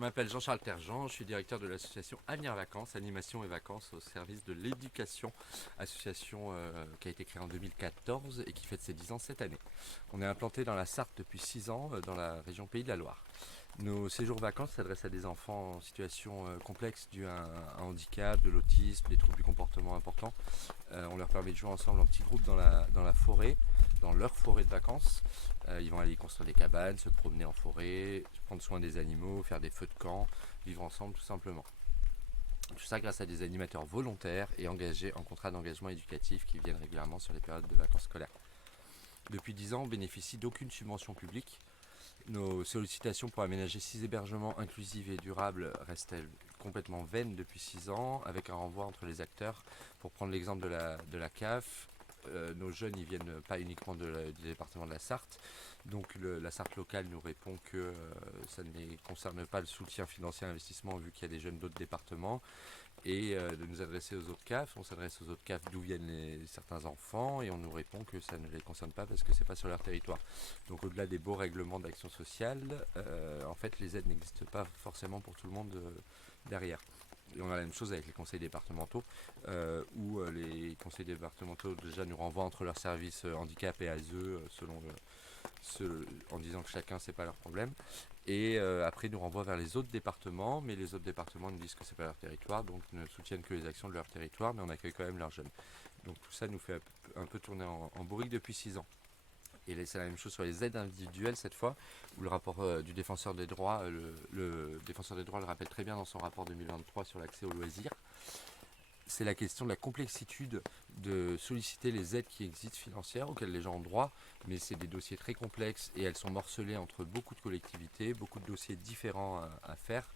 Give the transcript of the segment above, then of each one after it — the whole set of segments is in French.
m'appelle Jean-Charles Tergent, je suis directeur de l'association Avenir Vacances, animation et vacances au service de l'éducation, association qui a été créée en 2014 et qui fête ses 10 ans cette année. On est implanté dans la Sarthe depuis 6 ans, dans la région Pays de la Loire. Nos séjours vacances s'adressent à des enfants en situation complexe due à un handicap, de l'autisme, des troubles du comportement importants. On leur permet de jouer ensemble en petits groupes dans la forêt, dans leur forêt de vacances. Ils vont aller construire des cabanes, se promener en forêt, prendre soin des animaux, faire des feux de camp, vivre ensemble tout simplement. Tout ça grâce à des animateurs volontaires et engagés en contrat d'engagement éducatif qui viennent régulièrement sur les périodes de vacances scolaires. Depuis 10 ans, on bénéficie d'aucune subvention publique. Nos sollicitations pour aménager 6 hébergements inclusifs et durables restent complètement vaines depuis 6 ans, avec un renvoi entre les acteurs. Pour prendre l'exemple de la CAF, nos jeunes ils viennent pas uniquement du département de la Sarthe, donc la Sarthe locale nous répond que ça ne les concerne pas le soutien financier à l'investissement vu qu'il y a des jeunes d'autres départements, et de nous adresser aux autres CAF. On s'adresse aux autres CAF d'où viennent certains enfants et on nous répond que ça ne les concerne pas parce que c'est pas sur leur territoire. Donc au-delà des beaux règlements d'action sociale, en fait les aides n'existent pas forcément pour tout le monde derrière. Et on a la même chose avec les conseils départementaux, où les conseils départementaux déjà nous renvoient entre leurs services handicap et ASE en disant que chacun c'est pas leur problème. Et après nous renvoient vers les autres départements, mais les autres départements nous disent que c'est pas leur territoire, donc ne soutiennent que les actions de leur territoire, mais on accueille quand même leurs jeunes. Donc tout ça nous fait un peu tourner en bourrique depuis 6 ans. Et c'est la même chose sur les aides individuelles cette fois, où le rapport du défenseur des droits, le défenseur des droits le rappelle très bien dans son rapport 2023 sur l'accès aux loisirs. C'est la question de la complexitude de solliciter les aides qui existent financières auxquelles les gens ont droit, mais c'est des dossiers très complexes et elles sont morcelées entre beaucoup de collectivités, beaucoup de dossiers différents à faire.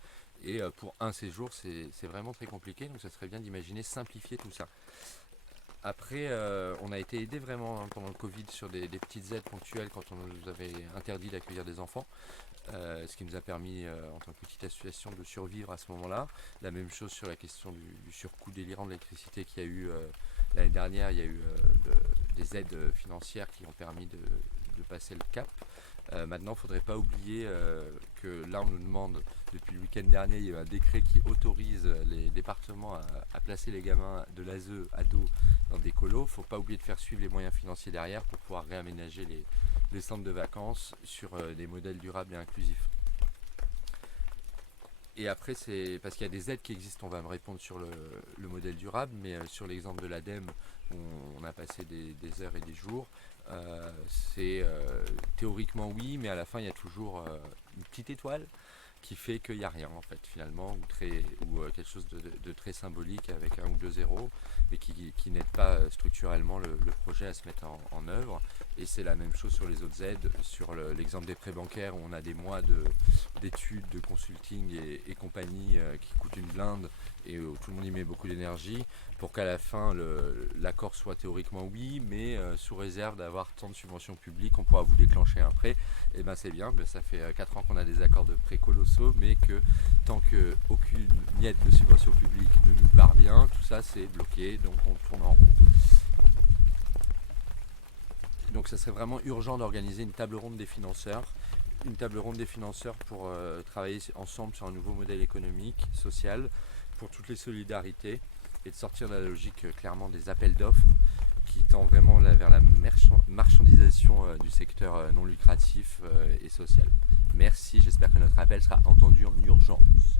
Et pour un séjour, c'est vraiment très compliqué, donc ça serait bien d'imaginer simplifier tout ça. Après, on a été aidé vraiment pendant le Covid sur des petites aides ponctuelles quand on nous avait interdit d'accueillir des enfants, ce qui nous a permis en tant que petite association de survivre à ce moment-là. La même chose sur la question du surcoût délirant de l'électricité qu'il y a eu l'année dernière. Il y a eu des aides financières qui ont permis de passer le cap. Maintenant, il ne faudrait pas oublier que là, on nous demande, depuis le week-end dernier, il y a eu un décret qui autorise les départements à placer les gamins de l'ASE ados dans des colos. Il ne faut pas oublier de faire suivre les moyens financiers derrière pour pouvoir réaménager les centres de vacances sur des modèles durables et inclusifs. Et après, c'est parce qu'il y a des aides qui existent, on va me répondre sur le modèle durable, mais sur l'exemple de l'ADEME, où on a passé des heures et des jours, c'est théoriquement oui, mais à la fin, il y a toujours une petite étoile qui fait qu'il n'y a rien en fait finalement, ou quelque chose de très symbolique avec un ou deux zéros, mais qui n'aide pas structurellement le projet à se mettre en œuvre. Et c'est la même chose sur les autres aides, sur l'exemple des prêts bancaires où on a des mois d'études, de consulting et compagnie qui coûtent une blinde et où tout le monde y met beaucoup d'énergie pour qu'à la fin l'accord soit théoriquement oui, mais sous réserve d'avoir tant de subventions publiques, on pourra vous déclencher un prêt. Et ben c'est bien, ça fait 4 ans qu'on a des accords de prêts colossaux, mais que tant qu'aucune miette de subvention publique ne nous parvient, tout ça c'est bloqué, donc on tourne en rond. Donc ça serait vraiment urgent d'organiser une table ronde des financeurs, pour travailler ensemble sur un nouveau modèle économique, social, pour toutes les solidarités, et de sortir de la logique clairement des appels d'offres qui tend vraiment vers la marchandisation du secteur non lucratif et social. Merci, j'espère que notre appel sera entendu en urgence.